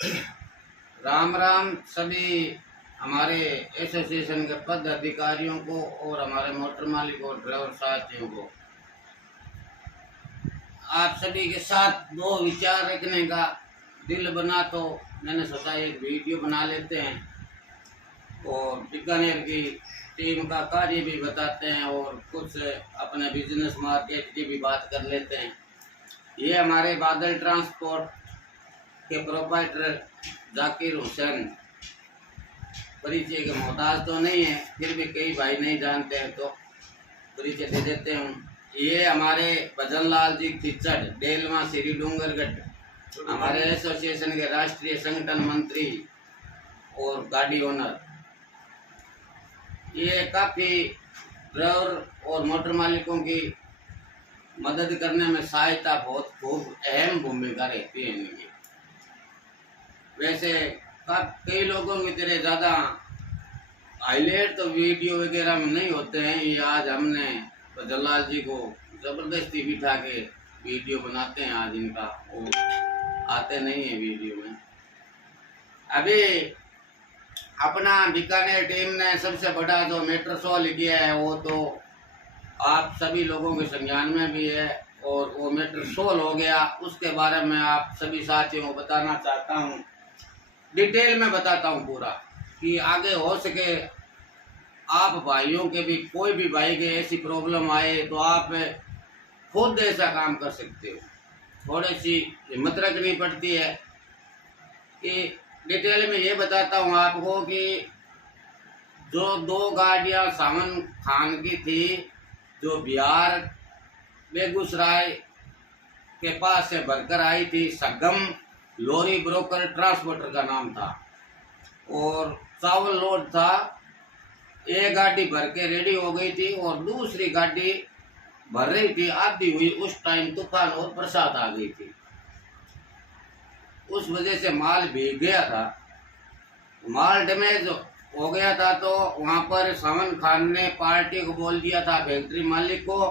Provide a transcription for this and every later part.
राम राम सभी हमारे एसोसिएशन के पद अधिकारियों को और हमारे मोटर मालिक और ड्राइवर साथियों को। आप सभी के साथ दो विचार रखने का दिल बना तो मैंने सोचा एक वीडियो बना लेते हैं और बीकानेर की टीम का कार्य भी बताते हैं और कुछ अपने बिजनेस मार्केट की भी बात कर लेते हैं। ये हमारे बादल ट्रांसपोर्ट के प्रोप्राइटर जाकिर हुसैन, परिचय के मोहताज तो नहीं है, फिर भी कई भाई नहीं जानते हैं तो परिचय दे देते हूँ। ये हमारे भजन लाल जी खिचड़, डेलमा श्री डूंगरगढ़, हमारे एसोसिएशन के राष्ट्रीय संगठन मंत्री और गाड़ी ओनर। ये काफ़ी ड्राइवर और मोटर मालिकों की मदद करने में सहायता बहुत खूब अहम भूमिका रहती है इनकी। वैसे कई लोगों की तरह ज़्यादा हाईलाइट तो वीडियो वगैरह में नहीं होते हैं। ये आज हमने जलाल जी को ज़बरदस्ती बिठा के वीडियो बनाते हैं। आज इनका वो आते नहीं है वीडियो में। अभी अपना बीकानेर टीम ने सबसे बड़ा जो मेट्रो शो किया है वो तो आप सभी लोगों के संज्ञान में भी है और वो मेट्रो शोल हो गया। उसके बारे में आप सभी साथियों को बताना चाहता हूँ, डिटेल में बताता हूँ पूरा, कि आगे हो सके आप भाइयों के भी, कोई भी भाई के ऐसी प्रॉब्लम आए तो आप खुद ऐसा काम कर सकते हो। थोड़ी सी हिम्मत रखनी पड़ती है। कि डिटेल में ये बताता हूँ आपको कि जो दो गाड़ियाँ सावन खान की थी, जो बिहार बेगूसराय के पास से भरकर आई थी, सगम लोरी ब्रोकर ट्रांसपोर्टर का नाम था, और चावल लोड था। एक गाड़ी भर के रेडी हो गई थी और दूसरी गाड़ी भर रही थी, आधी हुई। उस टाइम तूफान और बरसात आ गई थी, उस वजह से माल भीग गया था, माल डैमेज हो गया था। तो वहां पर सावन खान ने पार्टी को बोल दिया था, फैक्ट्री मालिक को,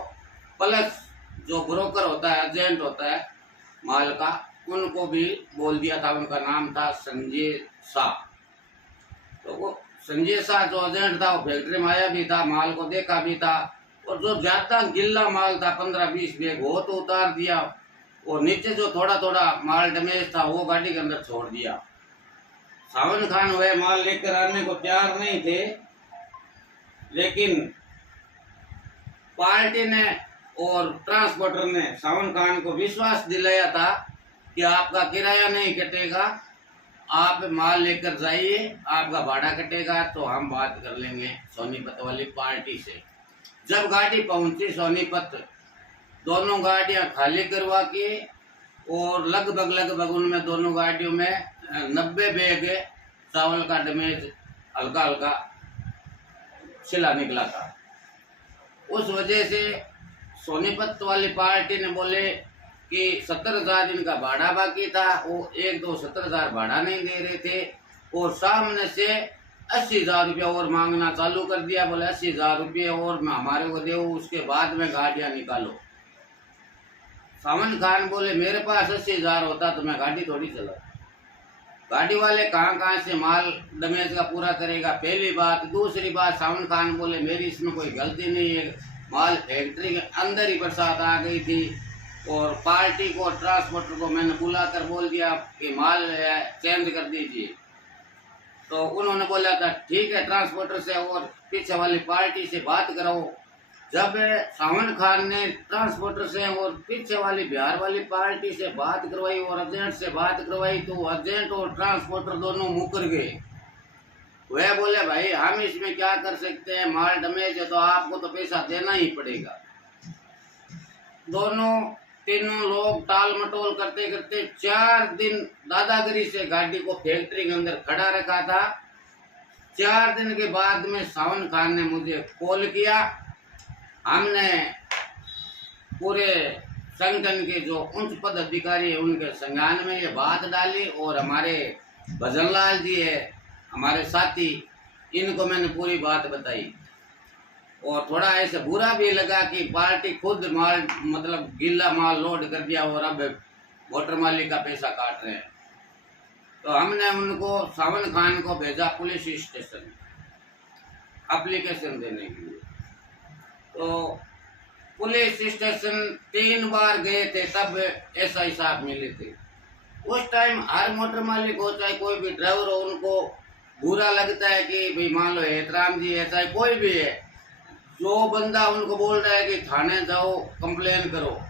प्लस जो ब्रोकर होता है, एजेंट होता है माल का, उनको भी बोल दिया था। उनका नाम था संजय शाह। तो वो संजय शाह जो एजेंट था वो फैक्ट्री में आया भी था, माल को देखा भी था, और जो ज्यादा गिल्ला माल था 15-20 बैग वो तो उतार दिया, और नीचे जो थोड़ा थोड़ा माल डैमेज था वो गाड़ी के अंदर छोड़ दिया। सावन खान वह माल लेकर आने को तैयार नहीं थे, लेकिन पार्टी ने और ट्रांसपोर्टर ने सावन खान को विश्वास दिलाया था कि आपका किराया नहीं कटेगा, आप माल लेकर जाइए, आपका भाड़ा कटेगा तो हम बात कर लेंगे सोनीपत वाली पार्टी से। जब गाड़ी पहुंची सोनीपत, दोनों गाड़ियां खाली करवा के, और लगभग उनमें दोनों गाड़ियों में 90 बैग चावल का डैमेज हल्का हल्का छिला निकला था। उस वजह से सोनीपत वाली पार्टी ने बोले कि 70,000 इनका भाड़ा बाकी था, वो 1-2 70,000 भाड़ा नहीं दे रहे थे, और सामने से 80,000 रुपया और मांगना चालू कर दिया। बोले 80,000 रुपये और हमारे को दो, उसके बाद में गाड़ियां निकालो। सावन खान बोले मेरे पास 80,000 होता तो मैं गाड़ी थोड़ी चला। गाड़ी वाले कहाँ से माल डैमेज का पूरा करेगा, पहली बात। दूसरी बात, सावन खान बोले मेरी इसमें कोई गलती नहीं है, माल फैक्ट्री के अंदर ही बरसात आ गई थी, और पार्टी को, ट्रांसपोर्टर को मैंने बुलाकर बोल दिया कि माल चेंज कर दीजिए। तो उन्होंने बोला था ठीक है, ट्रांसपोर्टर से और पीछे वाली पार्टी से बात कराओ। जब सावन खान ने ट्रांसपोर्टर से और पीछे वाली बिहार वाली पार्टी से बात करवाई और एजेंट से बात करवाई, तो एजेंट और ट्रांसपोर्टर दोनों मुकर गए। वह बोले भाई हम इसमें क्या कर सकते हैं, माल डैमेज है तो आपको तो पैसा देना ही पड़ेगा। तीनों लोग टाल मटोल करते करते 4 दिन दादागिरी से गाड़ी को फैक्ट्री के अंदर खड़ा रखा था। 4 दिन के बाद में सावन खान ने मुझे कॉल किया। हमने पूरे संगठन के जो उच्च पद अधिकारी है उनके संज्ञान में ये बात डाली, और हमारे भजन लाल जी है हमारे साथी, इनको मैंने पूरी बात बताई। और थोड़ा ऐसे बुरा भी लगा कि पार्टी खुद माल, मतलब गीला माल लोड कर दिया और अब मोटर मालिक का पैसा काट रहे हैं। तो हमने उनको सावन खान को भेजा पुलिस स्टेशन एप्लीकेशन देने के लिए। तो पुलिस स्टेशन 3 बार गए थे, तब एसआई साहब मिले थे। उस टाइम हर मोटर मालिक हो चाहे कोई भी ड्राइवर हो, उनको बुरा लगता है कि भाई मान लो एहतराम जी है चाहे कोई भी है, जो बंदा उनको बोल रहा है कि थाने जाओ कंप्लेन करो,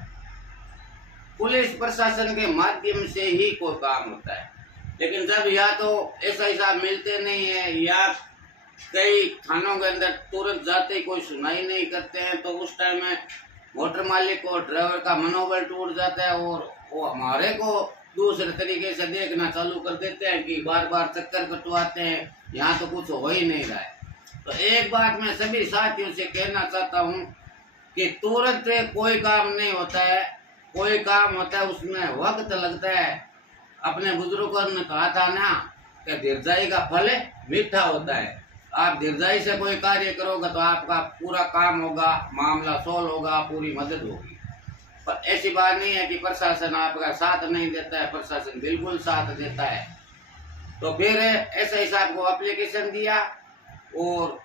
पुलिस प्रशासन के माध्यम से ही कोई काम होता है। लेकिन जब या तो एसआई साहब मिलते नहीं है या कई थानों के अंदर तुरंत जाते ही कोई सुनाई नहीं करते हैं, तो उस टाइम में मोटर मालिक और ड्राइवर का मनोबल टूट जाता है और वो हमारे को दूसरे तरीके से देखना चालू कर देते हैं कि बार बार चक्कर कटवाते हैं, यहाँ तो कुछ हो ही नहीं रहा है। तो एक बात मैं सभी साथियों से कहना चाहता हूँ कि तुरंत कोई काम नहीं होता है, कोई काम होता है उसमें वक्त लगता है। अपने बुजुर्गों ने कहा था ना कि धीरजाई का फल मीठा होता है। आप धीरजाई से कोई कार्य करोगे तो आपका पूरा काम होगा, मामला सोल्व होगा, पूरी मदद होगी। पर ऐसी बात नहीं है कि प्रशासन आपका साथ नहीं देता है, प्रशासन बिल्कुल साथ देता है। तो फिर एसआई साहब को एप्लीकेशन दिया और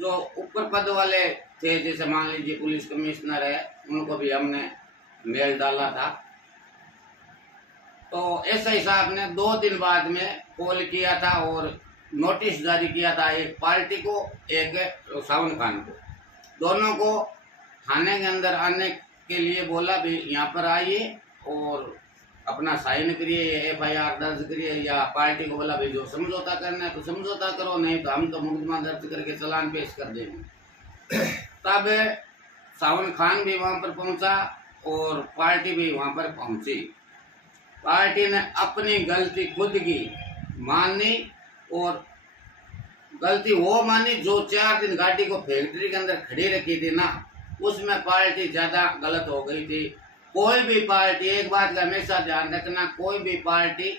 जो ऊपर पद वाले थे, जैसे मान लीजिए पुलिस कमिश्नर है, उनको भी हमने मेल डाला था। तो एसआई साहब ने 2 दिन बाद में कॉल किया था और नोटिस जारी किया था, एक पार्टी को एक सावन खान को, दोनों को थाने के अंदर आने के लिए बोला भी यहाँ पर आइए और अपना साइन करिए, एफआईआर दर्ज करिए, या पार्टी को बोला भाई जो समझौता करना है तो समझौता करो, नहीं तो हम तो मुकदमा दर्ज करके चालान पेश कर देंगे। तब सावन खान भी वहाँ पर पहुँचा और पार्टी भी वहाँ पर पहुँची। पार्टी ने अपनी गलती खुद की मानी और गलती वो मानी जो 4 दिन गाड़ी को फैक्ट्री के अंदर खड़ी रखी थी ना, उसमें पार्टी ज्यादा गलत हो गई थी। कोई भी पार्टी, एक बात का हमेशा ध्यान रखना, कोई भी पार्टी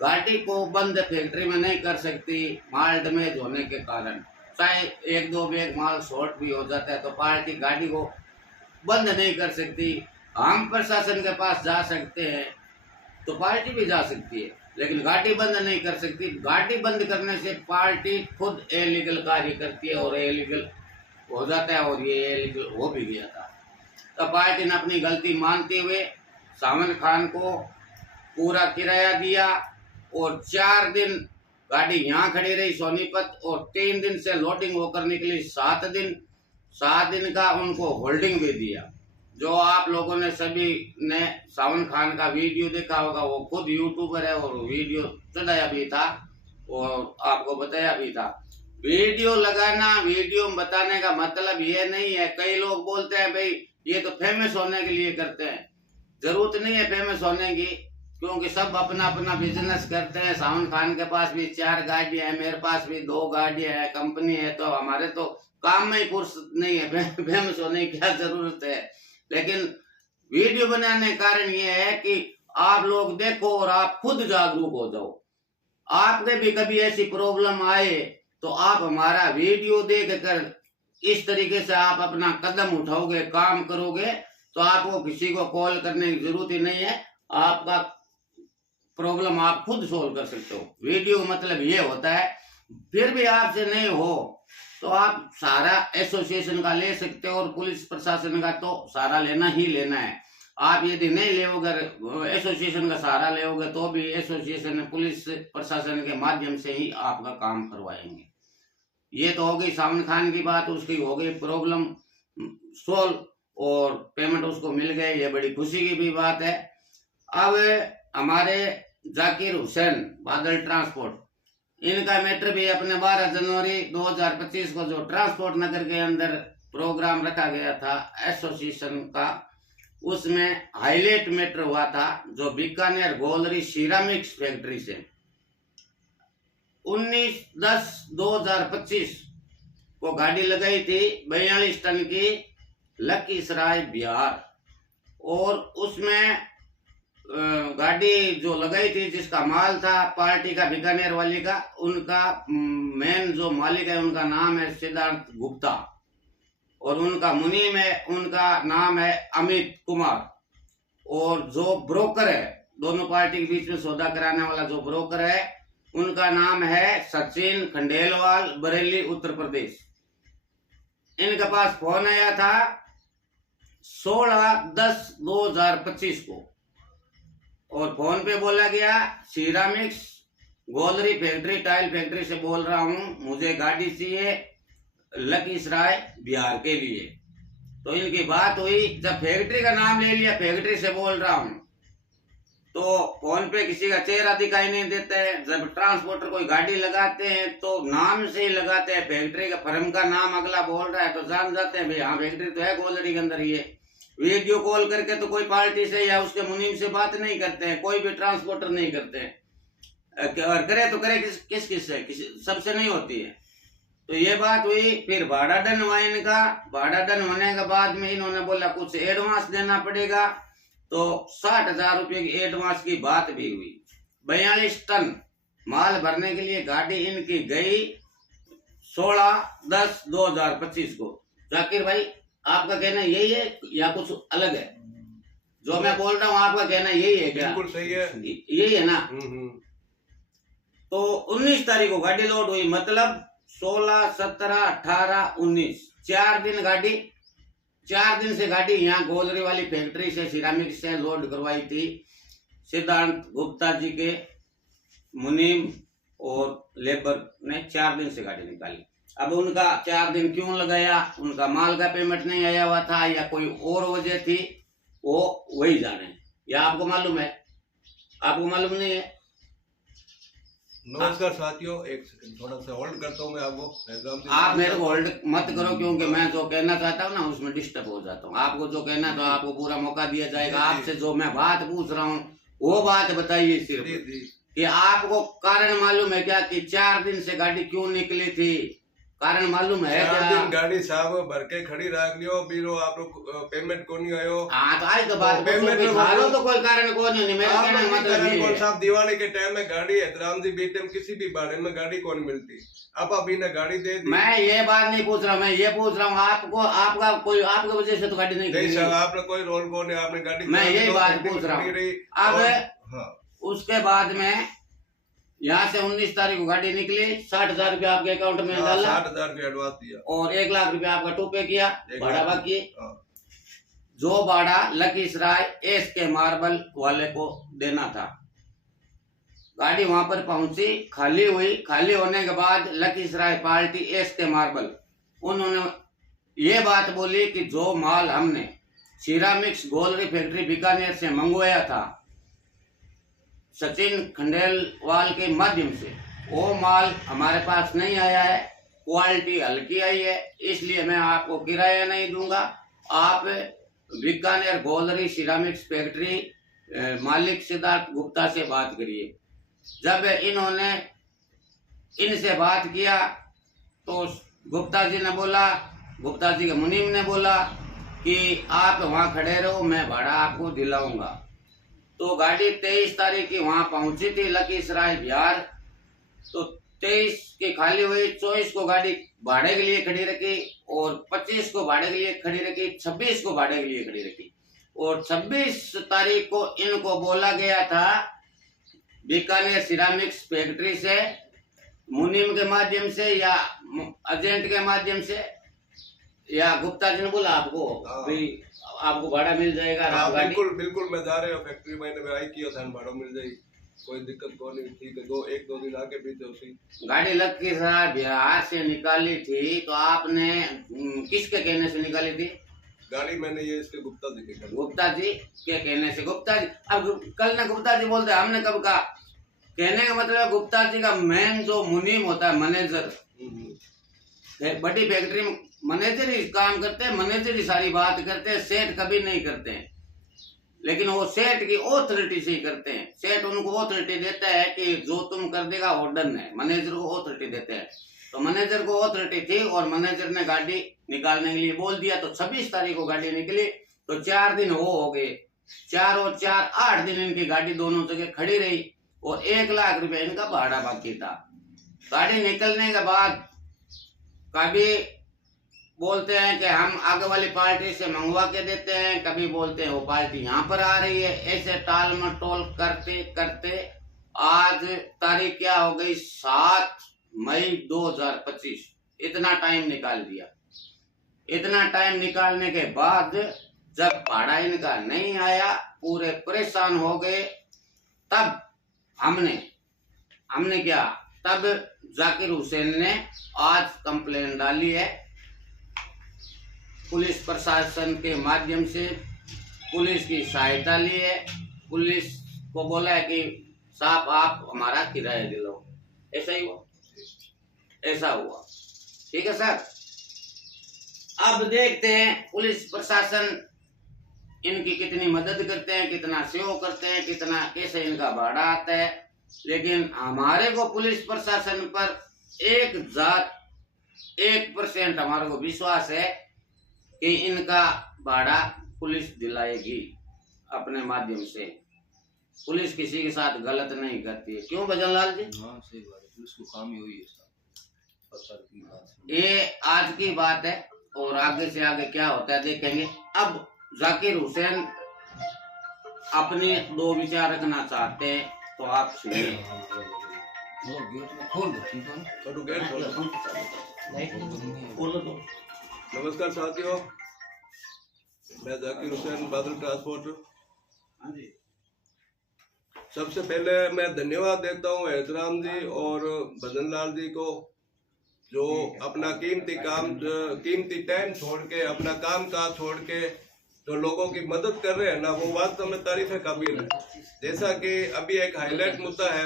गाड़ी को बंद फैक्ट्री में नहीं कर सकती माल डैमेज होने के कारण। चाहे 1-2 बैग माल शॉर्ट भी हो जाता है तो पार्टी गाड़ी को बंद नहीं कर सकती। हम प्रशासन के पास जा सकते हैं तो पार्टी भी जा सकती है, लेकिन गाड़ी बंद नहीं कर सकती। गाड़ी बंद करने से पार्टी खुद इलीगल कार्य करती है और इलीगल हो जाता है, और ये इलीगल हो भी गया था। तो पार्टी ने अपनी गलती मानते हुए सावन खान को पूरा किराया दिया और 4 दिन गाड़ी यहाँ खड़ी रही सोनीपत, और 3 दिन से लोडिंग होकर निकली 7 दिन। 7 दिन का उनको होल्डिंग भी दिया। जो आप लोगों ने सभी ने सावन खान का वीडियो देखा होगा, वो खुद यूट्यूबर है और वीडियो चढ़ाया भी था और आपको बताया भी था। वीडियो लगाना, वीडियो में बताने का मतलब ये नहीं है, कई लोग बोलते हैं भाई ये तो फेमस होने के लिए करते हैं। जरूरत नहीं है फेमस होने की, क्योंकि सब अपना अपना बिजनेस करते हैं। सावन खान के पास भी 4 गाड़ियां है, मेरे पास भी 2 गाड़ियां है, कंपनी है, तो हमारे तो काम में ही फुर्सत नहीं है, फेमस होने की क्या जरूरत है। लेकिन वीडियो बनाने का कारण ये है कि आप लोग देखो और आप खुद जागरूक हो जाओ। आपके भी कभी ऐसी प्रॉब्लम आए तो आप हमारा वीडियो देखकर इस तरीके से आप अपना कदम उठाओगे, काम करोगे, तो आपको किसी को कॉल करने की जरूरत ही नहीं है। आपका प्रॉब्लम आप खुद सोल्व कर सकते हो। वीडियो का मतलब ये होता है, फिर भी आपसे नहीं हो तो आप सारा एसोसिएशन का ले सकते हो और पुलिस प्रशासन का तो सारा लेना ही लेना है। आप यदि नहीं लेोगे, एसोसिएशन का सहारा लेोगे, तो भी एसोसिएशन पुलिस प्रशासन के माध्यम से ही आपका काम करवाएंगे। ये तो हो गई सावन खान की बात, उसकी हो गई प्रॉब्लम सोल्व और पेमेंट उसको मिल गए, ये बड़ी खुशी की भी बात है। अब हमारे जाकिर हुसैन बादल ट्रांसपोर्ट, इनका मैटर भी अपने 12 जनवरी 2025 को जो ट्रांसपोर्ट नगर के अंदर प्रोग्राम रखा गया था एसोसिएशन का, उसमें हाईलाइट मैटर हुआ था जो बीकानेर गोलरी सिरामिक्स फैक्ट्री से 19/10/2025 को गाड़ी लगाई थी 42 टन की लखीसराय बिहार, और उसमें गाड़ी जो लगाई थी जिसका माल था पार्टी का बीकानेर वाली का, उनका मेन जो मालिक है उनका नाम है सिद्धार्थ गुप्ता और उनका मुनीम है, उनका नाम है अमित कुमार, और जो ब्रोकर है दोनों पार्टी के बीच में सौदा कराने वाला जो ब्रोकर है उनका नाम है सचिन खंडेलवाल, बरेली, उत्तर प्रदेश। इनके पास फोन आया था 16/10/2025 को और फोन पे बोला गया सिरामिक्स गोलरी फैक्ट्री, टाइल फैक्ट्री से बोल रहा हूँ, मुझे गाड़ी चाहिए लखीसराय बिहार के लिए। तो इनकी बात हुई, जब फैक्ट्री का नाम ले लिया, फैक्ट्री से बोल रहा हूँ, तो फोन पे किसी का चेहरा दिखाई नहीं देता है। जब ट्रांसपोर्टर कोई गाड़ी लगाते हैं तो नाम से ही लगाते हैं, फैक्ट्री का फर्म का नाम अगला बोल रहा है तो जान जाते हैं भाई हाँ फैक्ट्री तो है गोलरी के अंदर। ये वीडियो कॉल करके तो कोई पार्टी से या उसके मुनीम से बात नहीं करते हैं, कोई भी ट्रांसपोर्टर नहीं करते हैं, और करे तो करे किस से, सबसे नहीं होती है। तो ये बात हुई। फिर भाड़ा डन हुआ इनका। भाड़ा डन होने के बाद में इन्होंने बोला कुछ एडवांस देना पड़ेगा, तो 60,000 रुपये की एडवांस की बात भी हुई। 42 टन माल भरने के लिए गाड़ी इनकी गई 16/10/2025 को। जाकिर भाई आपका कहना यही है या कुछ अलग है? जो मैं बोल रहा हूँ आपका कहना यही है क्या? बिल्कुल सही है, यही है ना। तो 19 तारीख को गाड़ी लोड हुई, मतलब 16, 17, 18, 19 4 दिन गाड़ी, 4 दिन से गाड़ी यहाँ गोलरी वाली फैक्ट्री से सिरामिक से लोड करवाई थी। सिद्धांत गुप्ता जी के मुनीम और लेबर ने 4 दिन से गाड़ी निकाली। अब उनका 4 दिन क्यों लगाया, उनका माल का पेमेंट नहीं आया हुआ था या कोई और वजह थी, वो वही जाने। या आपको मालूम है? आपको मालूम नहीं है? नमस्कार साथियों, एक सेकंड थोड़ा सा होल्ड करता हूँ मैं आपको। आप मेरे को होल्ड मत करो, क्योंकि मैं जो कहना चाहता हूँ ना उसमें डिस्टर्ब हो जाता हूँ। आपको जो कहना है तो आपको पूरा मौका दिया जाएगा। आपसे जो मैं बात पूछ रहा हूँ वो बात बताइए सिर्फ कि आपको कारण मालूम है क्या कि 4 दिन से गाड़ी क्यों निकली थी? कारण मालूम है क्या? 4 दिन गाड़ी साहब भर के खड़ी रख लियो, बीरो आप लोग पेमेंट को नहीं आयो। हाँ तो आज तो बात पेमेंट में तो कोई कारण को नहीं। मेरा कहने का मतलब ये है साहब दिवाली के टाइम में गाड़ी हैदराम जी बीते में किसी भी बारे में गाड़ी कौन मिलती, अब अभी ने गाड़ी दे दी। मैं ये बात नहीं पूछ रहा, मैं ये पूछ रहा हूँ आपको, आपका कोई आपकी वजह से तो गाड़ी नहीं साहब आपने कोई रोल कौन है, आपने गाड़ी, मैं यही बात पूछ रहा हूँ। अब उसके बाद में यहाँ से 19 तारीख को गाड़ी निकली, 60,000 रुपया आपके अकाउंट में डाला, 60,000 रुपया एडवांस दिया और 1 लाख रुपया आपका टोपे किया, भाड़ा बाकी। जो भाड़ा लखीसराय एस के मार्बल वाले को देना था। गाड़ी वहां पर पहुंची, खाली हुई। खाली होने के बाद लखीसराय पार्टी एस के मार्बल उन्होंने ये बात बोली कि जो माल हमने सिरामिक्स गोलरी फैक्ट्री बीकानेर से मंगवाया था सचिन खंडेलवाल के माध्यम से, वो माल हमारे पास नहीं आया है, क्वालिटी हल्की आई है, इसलिए मैं आपको किराया नहीं दूंगा। आप बीकानेर गोलरी सिरामिक्स फैक्ट्री मालिक सिद्धार्थ गुप्ता से बात करिए। जब इन्होंने इनसे बात किया तो गुप्ता जी ने बोला, गुप्ता जी के मुनीम ने बोला कि आप वहां खड़े रहो, मैं भाड़ा आपको दिलाऊंगा। तो गाड़ी 23 तारीख की वहां पहुंची थी लखीसराय बिहार। तो 23 की खाली हुई, 24 को गाड़ी भाड़े के लिए खड़ी रखी और 25 को भाड़े के लिए खड़ी रखी, 26 को भाड़े के लिए खड़ी रखी। और 26 तारीख को इनको बोला गया था बीकानेर सिरामिक्स फैक्ट्री से मुनीम के माध्यम से या एजेंट के माध्यम से, या गुप्ता जी ने बोला आपको भी आपको भाड़ा मिल जाएगा। बिल्कुल बिल्कुल, मैं जा रहे हो फैक्ट्री, मैंने आई किया था, भाड़ा मिल जाएगी, कोई दिक्कत को नहीं। ठीक है, 1-2 दिन आगे पीछे उसी गाड़ी लखीसराय बिहार से निकाली थी। तो आपने किसके कहने से निकाली थी गाड़ी? मैंने ये इसके गुप्ता जी के कहने से। गुप्ता जी अब कल ना गुप्ता जी बोलते, हमने कब कहा? कहने का मतलब गुप्ता जी का मेन जो मुनीम होता है, मैनेजर, बड़ी फैक्ट्री में मैनेजर ही काम करते हैं, मैनेजर ही सारी बात करते हैं, सेठ कभी नहीं करते हैं। लेकिन वो सेठ की ऑथोरिटी से ही करते हैं। सेठ उनको ऑथोरिटी देता है कि जो तुम कर देगा वो डन है, मैनेजर को ऑथोरिटी देते हैं। तो मैनेजर को ऑथोरिटी थी और मैनेजर ने गाड़ी निकालने के लिए बोल दिया। तो 26 तारीख को गाड़ी निकली, तो 4 दिन वो हो गए, 4 और 4 8 दिन इनकी गाड़ी दोनों जगह खड़ी रही और 1 लाख रुपया इनका भाड़ा बाकी था। गाड़ी निकलने के बाद कभी बोलते हैं कि हम आगे वाली पार्टी से मंगवा के देते हैं, कभी बोलते हैं वो पार्टी यहाँ पर आ रही है। ऐसे टाल मटोल करते करते आज तारीख क्या हो गई, 7 मई 2025। इतना टाइम निकाल दिया। इतना टाइम निकालने के बाद जब भाड़ा इनका नहीं आया, पूरे परेशान हो गए। तब हमने क्या, तब जाकिर हुसैन ने आज कंप्लेन डाली है पुलिस प्रशासन के माध्यम से। पुलिस की सहायता ली है। पुलिस को बोला है कि साहब आप हमारा किराया दिलाओ। ऐसा ही हुआ, ऐसा हुआ। ठीक है सर। अब देखते हैं पुलिस प्रशासन इनकी कितनी मदद करते हैं, कितना सहयोग करते हैं, कितना कैसे इनका भाड़ा आता है। लेकिन हमारे को पुलिस प्रशासन पर 1% हमारे को विश्वास है कि इनका भाड़ा पुलिस दिलाएगी अपने माध्यम से। पुलिस किसी के साथ गलत नहीं करती है। क्यों भजनलाल जी? हाँ सही बात है, पुलिस को काम ही वही है साहब। ये आज की बात है और आगे से आगे क्या होता है देखेंगे। अब जाकिर हुसैन अपने 2 विचार रखना चाहते हैं, तो आप सुनिए। वो गेट में खोल दो, ठीक है ना? करो गेट खोलो। खोलो दो। नमस्कार साथियों, मैं जाकिर हुसैन, बादल ट्रांसपोर्ट। सबसे पहले मैं धन्यवाद देता हूँ एहतराम जी और भजनलाल जी को, जो अपना कीमती टाइम छोड़ के, अपना काम काज छोड़ के जो लोगों की मदद कर रहे हैं ना, वो वास्तव में तारीफ काबिल है। जैसा कि अभी एक हाईलाइट मुद्दा है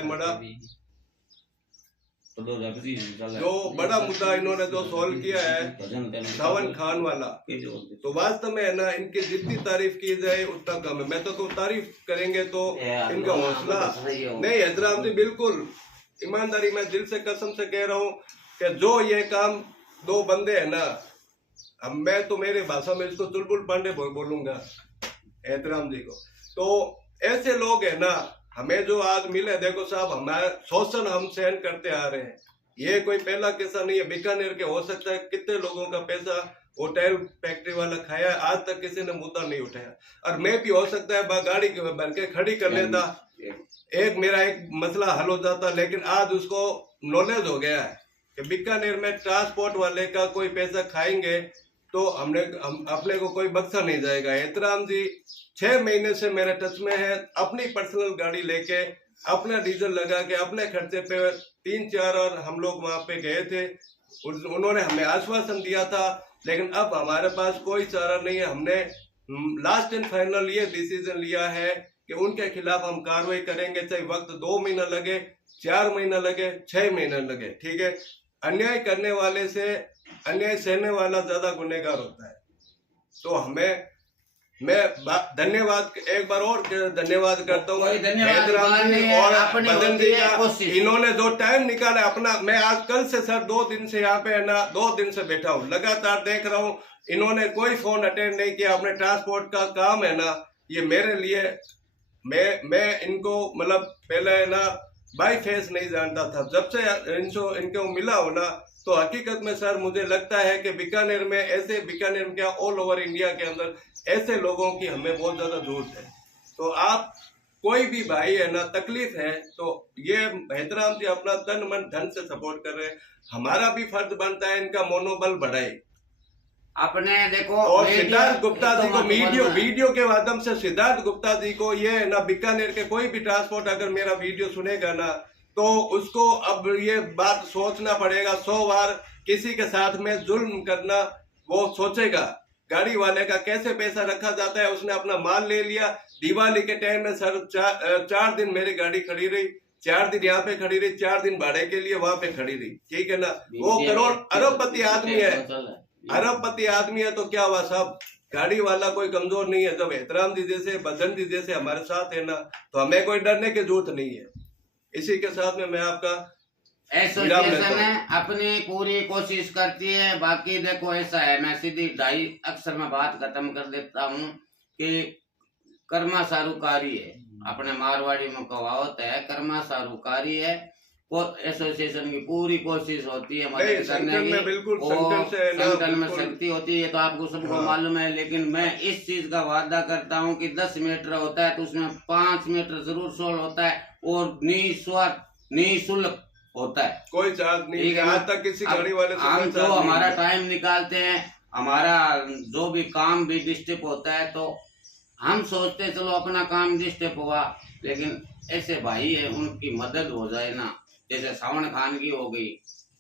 जो बड़ा मुद्दा इन्होंने जो सॉल्व किया है सावन खान वाला, तो वास्तव में है ना, इनकी जितनी तारीफ की जाए उतना कम है। मैं तो तारीफ करेंगे तो इनका हौसला नहीं। एहतराम जी बिल्कुल ईमानदारी, मैं दिल से कसम से कह रहा हूँ कि जो ये काम 2 बंदे है ना, अब मैं तो मेरे भाषा में इसको चुलबुल पांडे बोलूंगा एहतराम जी को। तो ऐसे लोग है ना, हमें जो आज मिले, देखो साहब, हमारा शोषण हम सहन करते आ रहे हैं। ये कोई पहला किस्सा नहीं है। बीकानेर के हो सकता है कितने लोगों का पैसा होटल फैक्ट्री वाला खाया, आज तक किसी ने मुद्दा नहीं उठाया। और मैं भी हो सकता है गाड़ी भर के खड़ी कर लेता, मेरा एक मसला हल हो जाता। लेकिन आज उसको नॉलेज हो गया है कि बीकानेर में ट्रांसपोर्ट वाले का कोई पैसा खाएंगे तो हम अपने को कोई बख्शा नहीं जाएगा। एहतराम जी 6 महीने से मेरे टच में है। अपनी पर्सनल गाड़ी लेके, अपना डीजल लगा के, अपने खर्चे पे 3-4 और हम लोग वहां पे गए थे। उन्होंने हमें आश्वासन दिया था, लेकिन अब हमारे पास कोई चारा नहीं है। हमने लास्ट एंड फाइनल ये डिसीजन लिया है कि उनके खिलाफ हम कार्रवाई करेंगे, चाहे वक्त 2 महीना लगे, 4 महीना लगे, 6 महीना लगे। ठीक है। अन्याय करने वाले से अन्याय सहने वाला ज्यादा गुनहगार होता है। तो मैं धन्यवाद, एक बार और धन्यवाद करता हूँ और बदन जी का। इन्होंने जो टाइम निकाला अपना, मैं आज कल से सर 2 दिन से यहाँ पे है ना, 2 दिन से बैठा हूँ, लगातार देख रहा हूँ। इन्होंने कोई फोन अटेंड नहीं किया। अपने ट्रांसपोर्ट का काम है ना, ये मेरे लिए, मैं इनको मतलब पहले है ना बाई फेस नहीं जानता था। जब से इनको मिला हो ना, तो हकीकत में सर मुझे लगता है कि बीकानेर में क्या ऑल ओवर इंडिया के अंदर ऐसे लोगों की हमें बहुत ज्यादा जरूरत है। तो आप कोई भी भाई है ना, तकलीफ है तो ये एहतराम जी अपना तन मन धन से सपोर्ट कर रहे हैं। हमारा भी फर्ज बनता है इनका मनोबल बढ़ाए। अपने देखो, और सिद्धार्थ गुप्ता जी को वीडियो के माध्यम से, सिद्धार्थ गुप्ता जी को ये ना, बीकानेर के कोई भी ट्रांसपोर्ट अगर मेरा वीडियो सुनेगा ना, तो उसको अब ये बात सोचना पड़ेगा 100 बार। किसी के साथ में जुल्म करना वो सोचेगा। गाड़ी वाले का कैसे पैसा रखा जाता है, उसने अपना माल ले लिया। दिवाली के टाइम में सर 4 दिन मेरी गाड़ी खड़ी रही, 4 दिन यहाँ पे खड़ी रही, 4 दिन भाड़े के लिए वहां पे खड़ी रही। ठीक है ना। वो करोड़ अरबपति आदमी है, अरबपति आदमी है, तो क्या हुआ साहब, गाड़ी वाला कोई कमजोर नहीं है। जब एहतराम जी जैसे, बदन जी जैसे हमारे साथ है ना, तो हमें कोई डरने की जरूरत नहीं है। इसी के साथ में मैं आपका एसोसिएशन है अपनी पूरी कोशिश करती है। बाकी देखो ऐसा है, मैं सीधी 2.5 अक्षर में बात खत्म कर देता हूँ कि कर्मा सारूकारी है। अपने मारवाड़ी में कहावत है, कर्मा सारूकारी है। एसोसिएशन की पूरी कोशिश होती है मदद करने संगठन की, में बिल्कुल और संगठन से है ना, संगठन में बिल्कुल। शक्ति होती है, तो आपको सबको हाँ। मालूम है। लेकिन मैं इस चीज का वादा करता हूँ कि 10 मीटर होता है तो उसमें 5 मीटर जरूर सोल्व होता है, और निस्वार्थ निःशुल्क होता है। कोई चार्ज नहीं ठीक है, है आज ना? तक किसी अब गाड़ी वाले से हम कोई जो चार्ज नहीं हमारा है। टाइम निकालते हैं, हमारा जो भी काम भी डिस्टर्ब होता है, तो हम सोचते हैं चलो अपना काम डिस्टर्ब हुआ, लेकिन ऐसे भाई है उनकी मदद हो जाए ना। जैसे सावन खान की हो गई,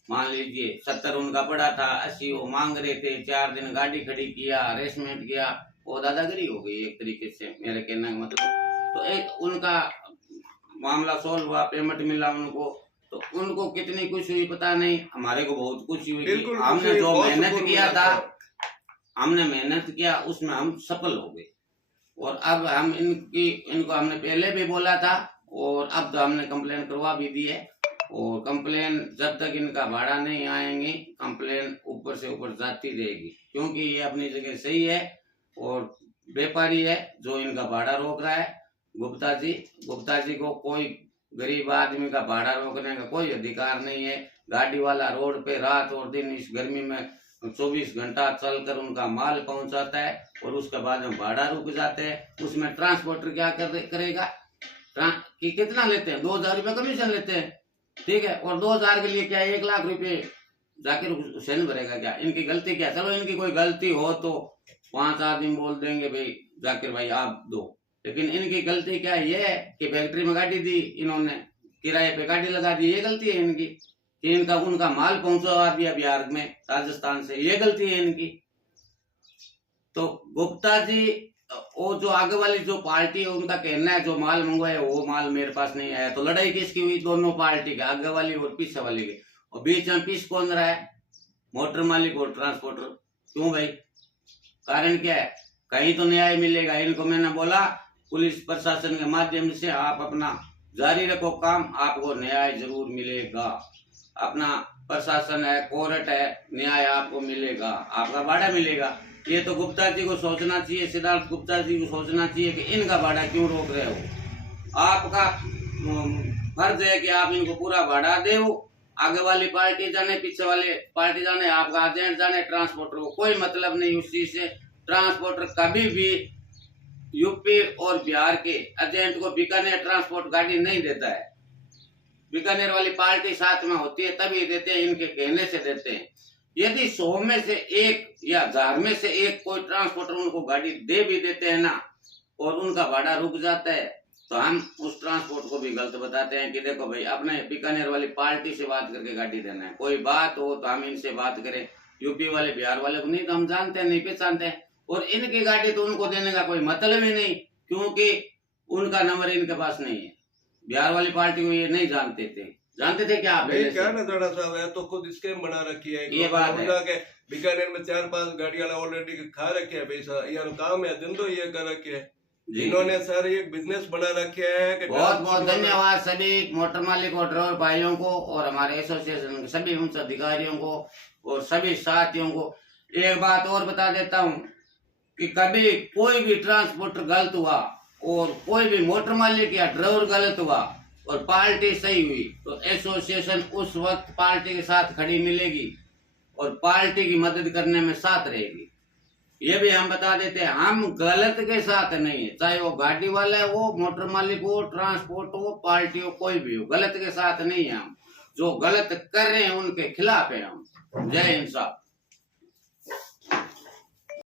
मान लीजिए 70 उनका पड़ा था, 80 वो मांग रहे थे, 4 दिन गाड़ी खड़ी किया, हरेसमेंट किया, वो दादागिरी हो गई एक तरीके से, मेरे कहने का मतलब। तो एक उनका मामला सोल्व हुआ, पेमेंट मिला उनको, तो उनको कितनी खुशी हुई पता नहीं, हमारे को बहुत खुशी हुई। बिल्कुल हमने खुशी, जो बहुत मेहनत सुकून किया मिला था, हमने मेहनत किया, उसमें हम सफल हो गए। और अब हम इनको हमने पहले भी बोला था, और अब तो हमने कंप्लेन करवा भी दी है, और कंप्लेन जब तक इनका भाड़ा नहीं आएंगे, कंप्लेन ऊपर से ऊपर जाती रहेगी, क्योंकि ये अपनी जगह सही है, और व्यापारी है जो इनका भाड़ा रोक रहा है गुप्ता जी को कोई गरीब आदमी का भाड़ा रोकने का कोई अधिकार नहीं है। गाड़ी वाला रोड पे रात और दिन इस गर्मी में 24 घंटा चलकर उनका माल पहुंचाता है, और उसके बाद में भाड़ा रुक जाते हैं। उसमें ट्रांसपोर्टर क्या करेगा कि कितना लेते हैं, 2000 रुपये कमीशन लेते हैं, ठीक है, और 2000 के लिए क्या 1 लाख रुपए जाकिर हुसैन भरेगा क्या? इनकी गलती क्या? चलो इनकी कोई गलती हो तो 5 आदमी बोल देंगे भाई जाकिर भाई आप दो, लेकिन इनकी गलती क्या ये है कि फैक्ट्री में गाड़ी दी इन्होंने, किराए पे गाड़ी लगा दी, ये गलती है इनकी। कि इनका उनका माल पहुंचवा दिया बिहार में राजस्थान से, ये गलती है इनकी। तो गुप्ता जी, वो जो आगे वाली जो पार्टी है उनका कहना है जो माल मंगवाया वो माल मेरे पास नहीं आया, तो लड़ाई किसकी हुई? दोनों पार्टी की, आगे वाली और पीछे वाली की। और बीच में पीस कौन रहा है? मोटर मालिक और ट्रांसपोर्टर। क्यों भाई? कारण क्या है? कहीं तो न्याय मिलेगा। इनको मैंने बोला पुलिस प्रशासन के माध्यम से आप अपना जारी रखो काम, आपको न्याय जरूर मिलेगा। अपना प्रशासन है, कोर्ट है, न्याय आपको मिलेगा, आपका भाड़ा मिलेगा। ये तो गुप्ता जी को सोचना चाहिए, सिद्धार्थ गुप्ता जी को सोचना चाहिए कि इनका भाड़ा क्यों रोक रहे हो। आपका फर्ज है कि आप इनको पूरा भाड़ा दे। आगे वाली पार्टी जाने, पीछे वाली पार्टी जाने, आपका एजेंट जाने, ट्रांसपोर्टर को कोई मतलब नहीं उस चीज से। ट्रांसपोर्टर कभी भी यूपी और बिहार के एजेंट को बीकानेर ट्रांसपोर्ट गाड़ी नहीं देता है। बीकानेर वाली पार्टी साथ में होती है तभी देते हैं, इनके कहने से देते हैं। यदि 100 में से 1 या 1000 में से 1 कोई ट्रांसपोर्टर उनको गाड़ी दे भी देते हैं ना, और उनका भाड़ा रुक जाता है, तो हम उस ट्रांसपोर्ट को भी गलत बताते हैं कि देखो भाई अपने बीकानेर वाली पार्टी से बात करके गाड़ी देना है। कोई बात हो तो हम इनसे बात करें, यूपी वाले बिहार वाले को नहीं तो हम जानते हैं, नहीं पहचानते हैं। और इनकी गाड़ी तो उनको देने का कोई मतलब ही नहीं, क्योंकि उनका नंबर इनके पास नहीं है। बिहार वाली पार्टी को ये नहीं जानते थे क्या आप? नहीं क्या ना थोड़ा सा है तो खुद स्कीम बना रखी है। ये बात है के बीकानेर में 4-5 गाड़ी वाला ऑलरेडी खा रखे है पैसा, यार काम है धंधो ये कर रखे है। इन्होंने सर एक बिजनेस बना रखे है कि बहुत बहुत धन्यवाद सभी मोटर मालिक और ड्राइवर भाइयों को, और हमारे एसोसिएशन के सभी उच्च अधिकारियों को और सभी साथियों को। एक बात और बता देता हूँ कि कभी कोई भी ट्रांसपोर्टर गलत हुआ और कोई भी मोटर मालिक या ड्राइवर गलत हुआ और पार्टी सही हुई, तो एसोसिएशन उस वक्त पार्टी के साथ खड़ी मिलेगी और पार्टी की मदद करने में साथ रहेगी। ये भी हम बता देते हैं, हम गलत के साथ नहीं है, चाहे वो गाड़ी वाला हो, मोटर मालिक हो, ट्रांसपोर्ट हो, पार्टी हो, कोई भी हो, गलत के साथ नहीं है हम। जो गलत कर रहे हैं उनके खिलाफ है हम। जय हिंद साहब।